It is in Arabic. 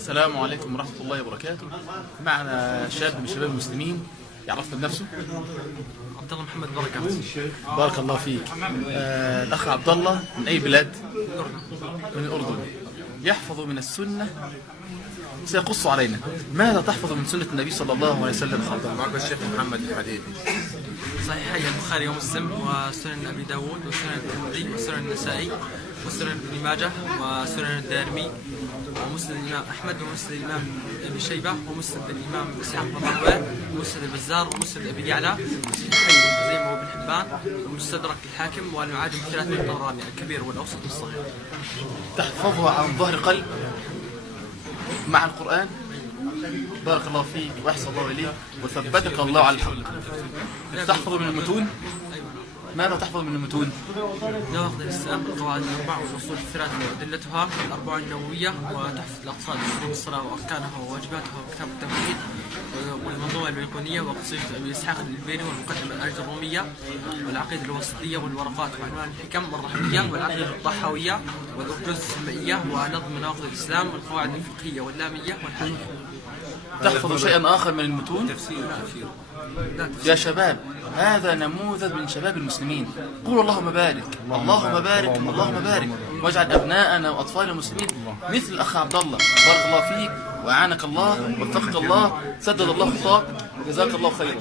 السلام عليكم ورحمة الله وبركاته. معنا شاب من شباب المسلمين يعرفنا بنفسه. عبد الله محمد بركات. بارك الله فيك. الأخ عبد الله من أي بلاد؟ من الأردن. يحفظ من السنة، سيقص علينا. ماذا تحفظ من سنة النبي صلى الله عليه وسلم؟ معك الشيخ محمد الحديدي. صحيحي البخاري ومسلم وسنن أبي داود وسنن الترمذي وسنن النسائي وسنن ابن ماجه وسنن الدارمي ومسند الإمام أحمد ومسند الإمام أبي شيبة ومسند الإمام إسحاق بن راهويه ومسند البزار ومسند أبي يعلى وصحيحي خزيمة وابن حبان ومستدرك الحاكم والمعاجم الثلاثة الطبراني الكبير والأوسط والصغير. تحفظها عن ظهر قلب مع القرآن. بارك الله فيك وأحسن الله إليك وثبتك الله على الحق. تحفظ من المتون؟ ماذا تحفظ من المتون؟ نواقض الإسلام، القواعد الأربع والأصول الثلاثة وأدلتها، الأربعين النووية وتحفظ الأقصاد في الصلاة وأركانها وواجباتها وكتاب التوحيد والمنظومة البيقونية وقصيدة أبي إسحاق البيري والمقدمة الآية الرومية والعقيدة الوسطية والورقات وعنوان الحكم والرحمية والعقيدة الطحاوية والأرجوز السمائية ونظم نواقض الإسلام والقواعد الفقهية واللامية والحديث. تحفظ شيئا آخر من المتون؟ تفسير. يا شباب، هذا نموذج من شباب المسلمين. قولوا اللهم بارك، اللهم بارك، اللهم بارك، واجعل أبناءنا وأطفال المسلمين مثل الأخ عبد الله. بارك الله فيك وأعانك الله ووفقك الله، سدد الله خطاك، جزاك الله خيرا.